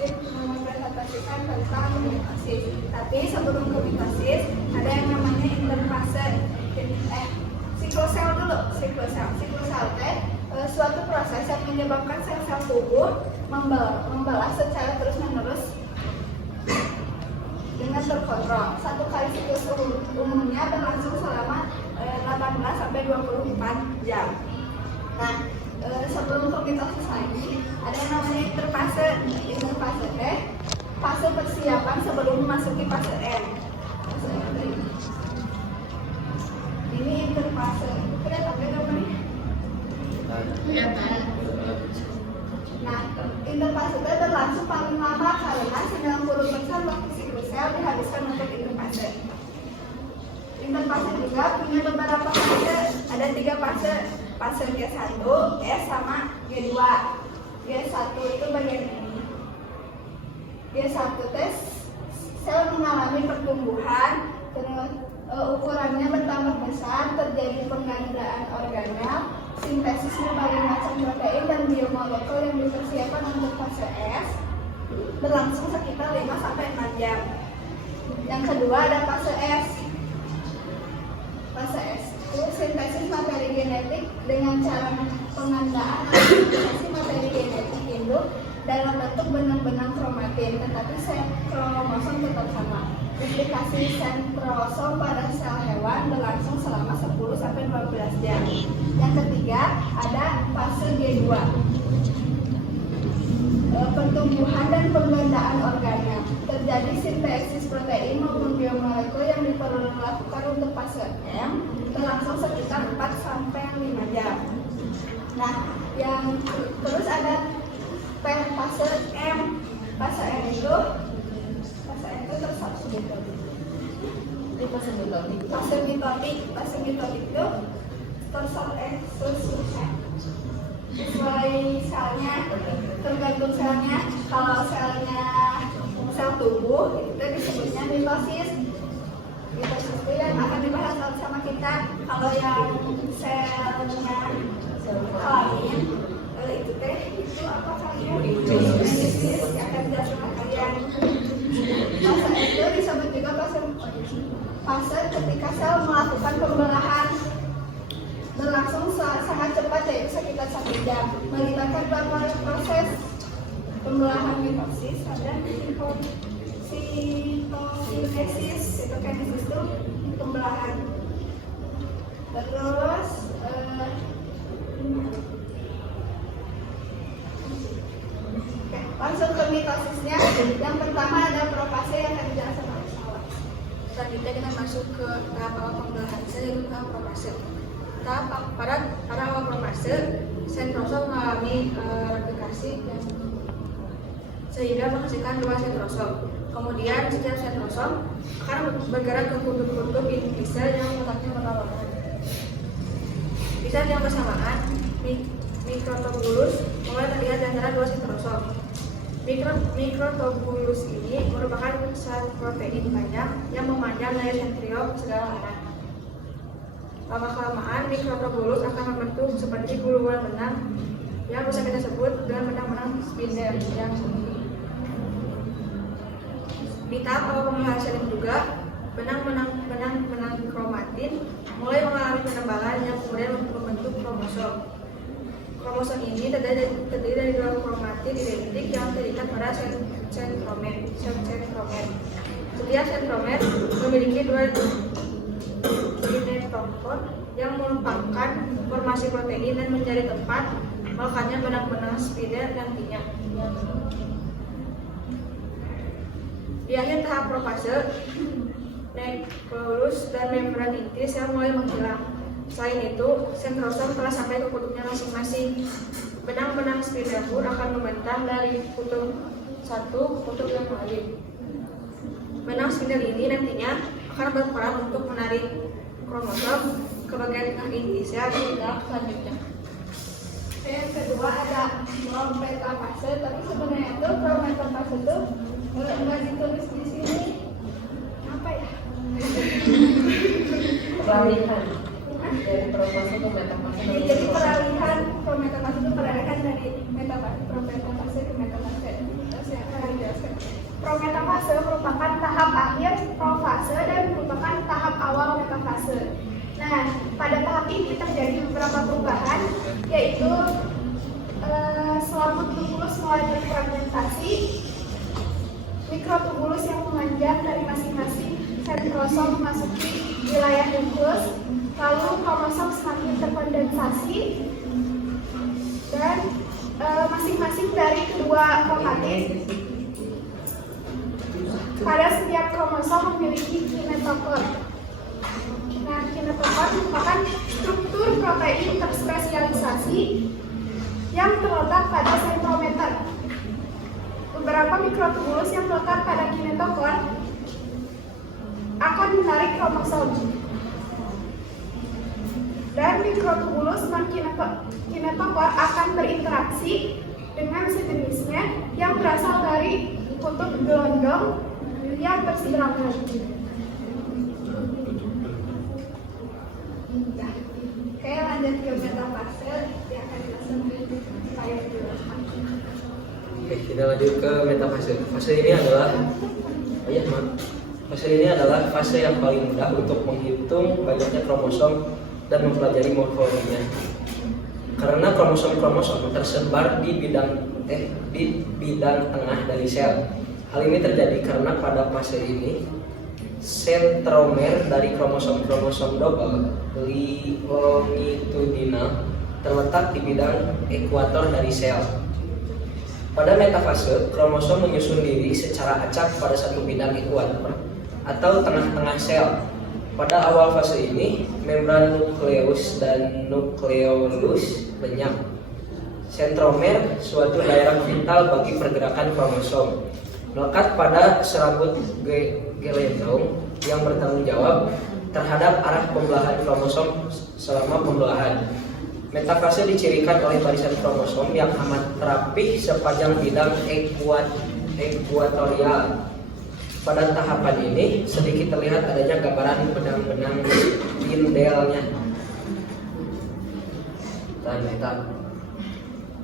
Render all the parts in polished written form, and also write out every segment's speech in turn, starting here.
mitosis mempresentasikan tentang mitosis. Tapi sebelum ke mitosis ada yang namanya interfase siklosel dulu. Siklosel teh suatu proses yang menyebabkan sel-sel tubuh membelah secara terus-menerus dengan terkontrol. Satu kali siklus umumnya berlangsung selama 18 sampai 24 jam. Nah, sebelum ke mitosis lagi, ada yang namanya interfase. Interfase teh fase persiapan sebelum memasuki fase M. Ini interfase. Kelihatan gambarnya? Nah, interfase teh berlangsung paling lama karena 90% waktu siklus sel dihabiskan untuk interfase. Interfase juga punya beberapa fase. Ada 3 fase. Fase G1, S sama G2. G1 itu bagian ini. G1 tes sel mengalami pertumbuhan, terus ukurannya bertambah besar, terjadi penggandaan organel, sintesis berbagai macam protein dan biomolekul yang dipersiapkan untuk fase S berlangsung sekitar 5 sampai 6 jam. Yang kedua ada fase S. Fase S itu sintesis materi genetik dengan cara pengandaan sintesis materi genetik induk dalam bentuk benang-benang kromatin, tetapi sel kromosom tetap sama. Duplikasi sentrosom pada sel hewan berlangsung selama 10 sampai 12 jam. Yang ketiga ada fase G2. Pertumbuhan dan penggandaan organel. Terjadi sintesis protein maupun biomolekul yang diperlakukan untuk fase M berlangsung sekitar 4 sampai 5 jam. Nah, yang terus ada fase M. Fase M itu tersatu fase mitotik itu sesuai selnya, tergantung selnya. Kalau selnya sel tubuh itu disebutnya mitosis. Mitosis itu yang akan dibahas sama kita. Kalau yang selnya kelamin itu apa kalian? Mitosis yang akan dijelaskan kalian. Fase itu disebut juga fase ketika sel melakukan pembelahan, berlangsung sangat cepat, yaitu sekitar 1 jam, melibatkan beberapa proses pembelahan mitosis. Ada sitokinesis itu pembelahan. Terus langsung ke mitosisnya. Yang pertama ada profase yang akan dijelaskan oleh Salwa. Selanjutnya kita masuk ke tahap awal pembelahan sel, yaitu tahap profase. Pada awal profase, sentrosom mengalami replikasi dan sehingga menghasilkan 2 sentrosom. Kemudian setiap sentrosom akan bergerak ke kutub-kutub inti sel yang letaknya berlawanan. Di saat yang bersamaan, mikrotubulus mulai terlihat di antara 2 sentrosom. Mikrotubulus ini merupakan sel protein panjang yang memanjang dari sentriom ke segala arah. Lama-kelamaan mikrotubulus akan membentuk seperti bulu-bulu benang yang bisa kita sebut dengan benang-benang spindle yang sendiri. Di tahap awal pembelahan sel ini juga benang-benang kromatin mulai mengalami penebalan yang kemudian membentuk kromosom. Kromosom ini terdiri dari 2 kromatin identik yang terikat pada sentromer. Setiap sentromer memiliki 2 kinetochore yang merupakan formasi protein dan menjadi tempat melekatnya benang-benang spindle nantinya. Di akhir tahap profase, nukleus dan membran inti sel mulai menghilang. Selain itu, sentrosom telah sampai ke kutubnya masing-masing. Benang-benang spindle pun akan membentang dari kutub satu ke kutub yang lain. Benang spindle ini nantinya akan berperan untuk menarik kromosom ke bagian tengah inti sel di tahap selanjutnya. Yang kedua ada metafase, tapi sebenarnya itu metafase itu nggak ditulis di sini. Apa ya? Peralihan dari profase ke metafase. Jadi peralihan ke metafase itu peralihan dari metafase ke metafase. Terus yang Prometafase merupakan tahap akhir profase dan merupakan tahap awal metafase. Nah, pada tahap ini terjadi beberapa perubahan, yaitu selaput tubulus mulai berfragmentasi, mikrotubulus yang memanjang dari masing-masing sentrosom memasuki wilayah nukleus, lalu kromosom semakin terkondensasi, dan masing-masing dari kedua kromatin pada setiap kromosom memiliki kinetokor. Nah, kinetokor merupakan struktur protein terspesialisasi yang terletak pada sentrometer. Beberapa mikrotubulus yang terletak pada kinetokor akan menarik kromosom. Dan mikrotubulus non-kinetokor akan berinteraksi dengan sejenisnya yang berasal dari kutub gelondong yang berseberangan. Oke, lanjut ke metafase yang akan dilaksanakan saya dulu. Oke, kita lanjut ke metafase. Fase ini adalah fase ini adalah fase yang paling mudah untuk menghitung banyaknya kromosom dan mempelajari morfologinya. Karena kromosom-kromosom tersebar di bidang tengah dari sel. Hal ini terjadi karena pada fase ini sentromer dari kromosom-kromosom double longitudinal terletak di bidang ekuator dari sel. Pada metafase, kromosom menyusun diri secara acak pada satu bidang ekuator atau tengah-tengah sel. Pada awal fase ini, membran nukleus dan nukleolus lenyap. Sentromer, suatu daerah vital bagi pergerakan kromosom, melekat pada serabut gelendong yang bertanggung jawab terhadap arah pembelahan kromosom selama pembelahan. Metafase dicirikan oleh barisan kromosom yang amat rapih sepanjang bidang ekuatorial. Pada tahapan ini sedikit terlihat adanya gambaran benang-benang spindelnya.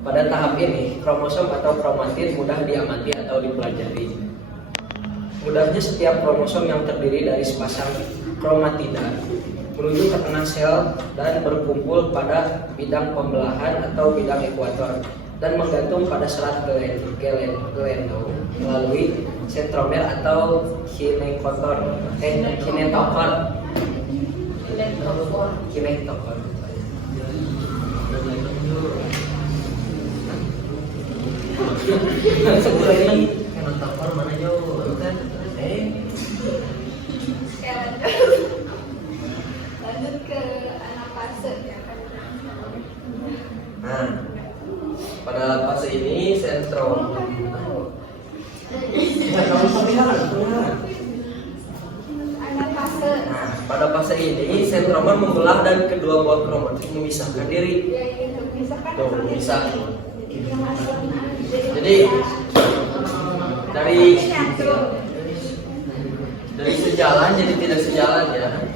Pada tahap ini, kromosom atau kromatid mudah diamati atau dipelajari. Mudahnya setiap kromosom yang terdiri dari sepasang kromatida menuju ke tengah sel dan berkumpul pada bidang pembelahan atau bidang ekuator dan menggantung pada serat gelendong melalui sentromer atau kinetokor. Sebenarnya kinetokor mana jauh kan? Lanjut ke anafase ya kan. Nah, pada fase ini sentrom. Anafase. Nah, pada fase ini sentromer membelah dan kedua buah kromatin memisahkan diri. Ya, ini terpisahkan. Tuh, misah. Yang asalnya Jadi dari sejalan jadi tidak sejalan ya.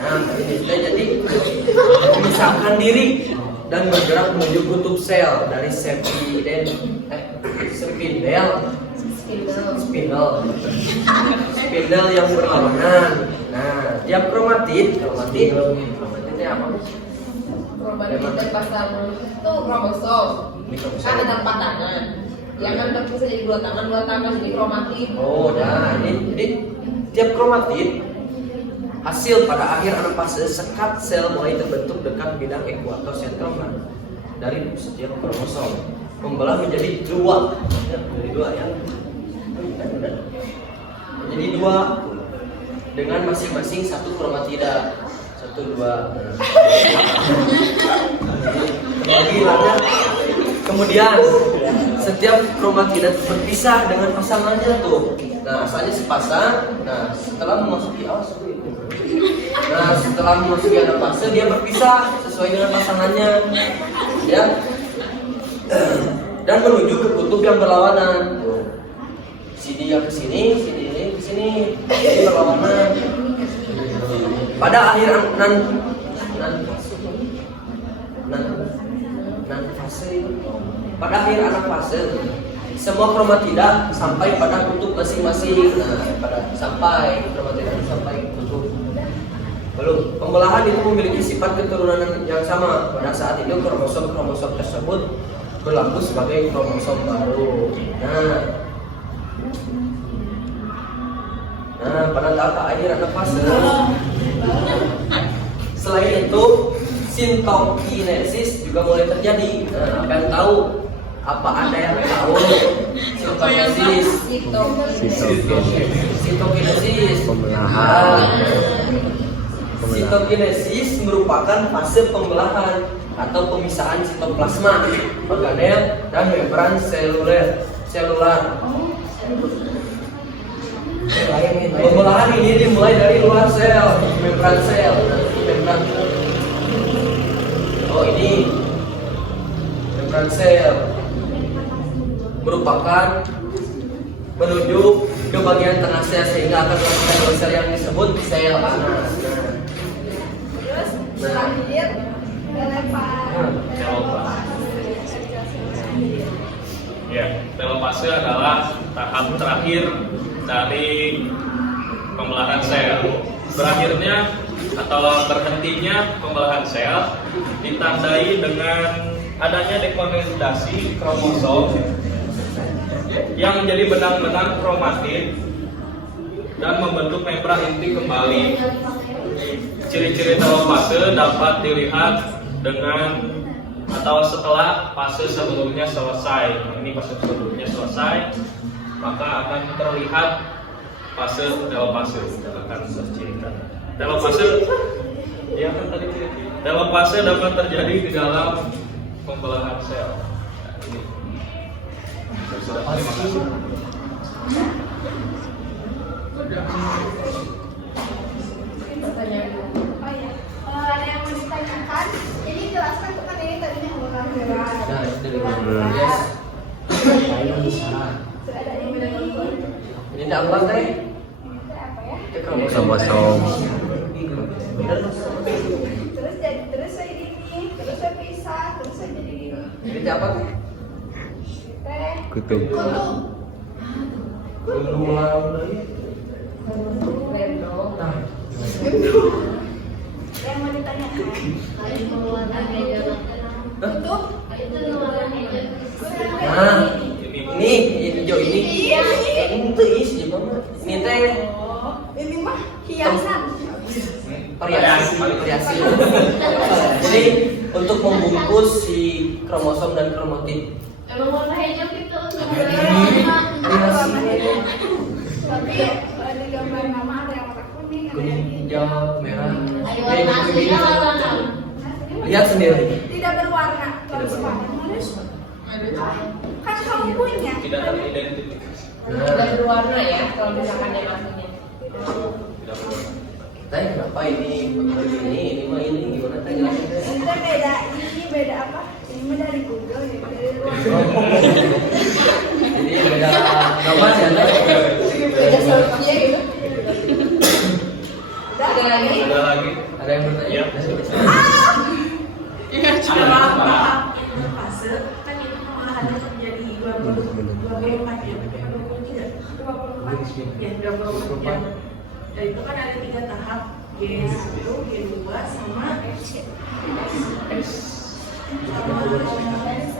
Nah, ini kita jadi memisahkan diri dan bergerak menuju kutub sel dari spindel yang berlawanan. Nah, tiap kromatidnya apa? Kromatid dan pasang itu kromosom. Kan ada 4 tangan. Yang kan terpisah jadi 2 tangan jadi kromatid. Oh, nah ini tiap kromatid hasil pada akhir anafase sekat sel mulai terbentuk dekat bidang ekuator sentromer dari setiap kromosom membelah menjadi 2 ya. Menjadi 2 dengan masing-masing satu kromatida. 1, 2. Kemudian setiap kromatida berpisah dengan pasangannya tuh. Nah, asalnya sepasang. Nah, setelah memasuki anafase dia berpisah sesuai dengan pasangannya, ya. Dan menuju ke kutub yang berlawanan. Si dia ke sini, si ini ke sini, jadi berlawanan. Pada akhir anafase semua kromatida sampai pada kutub masing-masing. Nah, pada sampai kromatida sampai kutub. Belum, pembelahan itu memiliki sifat keturunan yang sama. Pada saat itu kromosom tersebut berlaku sebagai kromosom baru. Nah, pada tahap akhir ada fase. Selain itu, sintokinesis juga mulai terjadi. Nah, apa yang tahu? Apa ada yang tahu? Sintokinesis. Sintokinesis. Pembelahan. Sitokinesis merupakan fase pembelahan atau pemisahan sitoplasma, organel, dan membran seluler. Pembelahan ini dimulai dari luar sel, membran sel, membran. Oh ini membran sel merupakan menuju ke bagian tengah sel sehingga akan menghasilkan sel yang disebut sel panas. Terakhir Ya, telopase adalah tahap terakhir dari pembelahan sel. Berakhirnya atau berhentinya pembelahan sel ditandai dengan adanya dekondensasi kromosom yang menjadi benang-benang kromatid dan membentuk membran inti kembali. Ciri-ciri telopase dapat dilihat dengan atau setelah fase sebelumnya selesai. Ini fase sebelumnya selesai, maka akan terlihat fase telopase. Akan tercirikan. Telopase, ya kan tadi telopase dapat terjadi di dalam pembelahan sel. Ini. Terima kasih. Pertanyaan. Oh ya, kalau ada yang mau ditanyakan, ini jelaskan tuh kan ini tadinya ulang gerak. Nah, itu dari Yes. Ada ini. ini tidak apa teh? Ini apa ya? Itu kromosom. Kromosom. Terus saya ini, terus saya pisah, terus saya jadi gini. Ini apa teh? Teh. Kutub. Kutub. Nah, Yang mau ditanyakan? Kutub. nah, ini hijau ini. Iya, ini. Ini tuh isi gimana? Ini teh Oh, ini mah hiasan. variasi. Jadi untuk membungkus si kromosom dan kromatid. Emang warna hijau gitu Tapi kalau di gambar nama ada yang warna kuning, ada yang Kuning, hijau, merah. Ayo warna aslinya warna Lihat sendiri. tidak berwarna. Kalau sekarang kan kamu punya. Tidak teridentifikasi. Tidak berwarna ya kalau misalkan yang aslinya. Tidak berwarna. Teh kenapa ini ini mah ini gimana teh jelasin teh? Ini beda, ini beda apa? Ini mah dari Google, ini mah dari luar. Jadi beda gambar ya teh. Beda selfie gitu. Ada lagi? Ada lagi? Ada yang bertanya? Ya. Iya, cuma fase kan itu pemelahannya terjadi 24 ya, 23. Ya, 24 jam. Dan itu kan ada 3 tahap, G1, G2 sama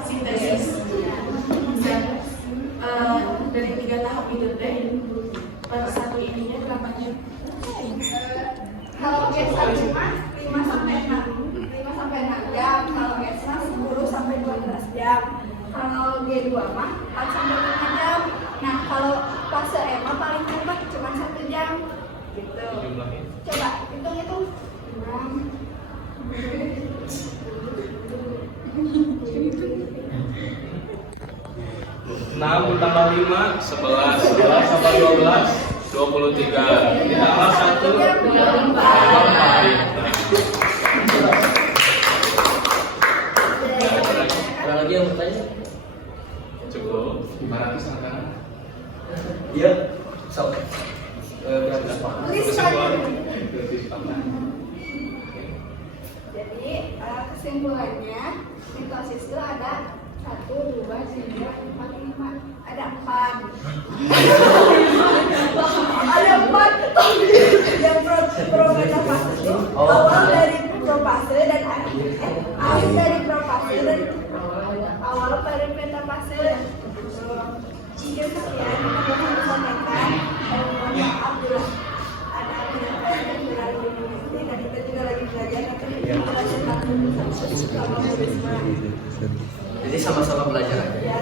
sintesis. Dan dari 3 tahap itu teh pada satu ininya berapa jam? Kalau S1 mah 5 sampai 6 jam, kalau S1 10 sampai 12 jam. Kalau G2 mah 4 sampai 5 jam. Nah, kalau fase E mah paling cepat cuma 1 jam. Gitu. Jumlahnya. Coba hitung-hitung. 6 ditambah 5, 11 tambah 12, 23. Ditambah 1, 4. Ada lagi yang bertanya? Cukup. 500 angka. Iya. So. Berapa? Jadi kesimpulannya mitosis itu ada 1, 2, 3, 4, 5. Ada 4. Ada 4 yang prometafase itu awal dari propase dan akhir dari propase dan awal dari metafase. Jika sekian kita sampaikan, mohon maaf bila ada yang kurang ini dan kita juga lagi belajar Jadi sama-sama belajar aja. ya.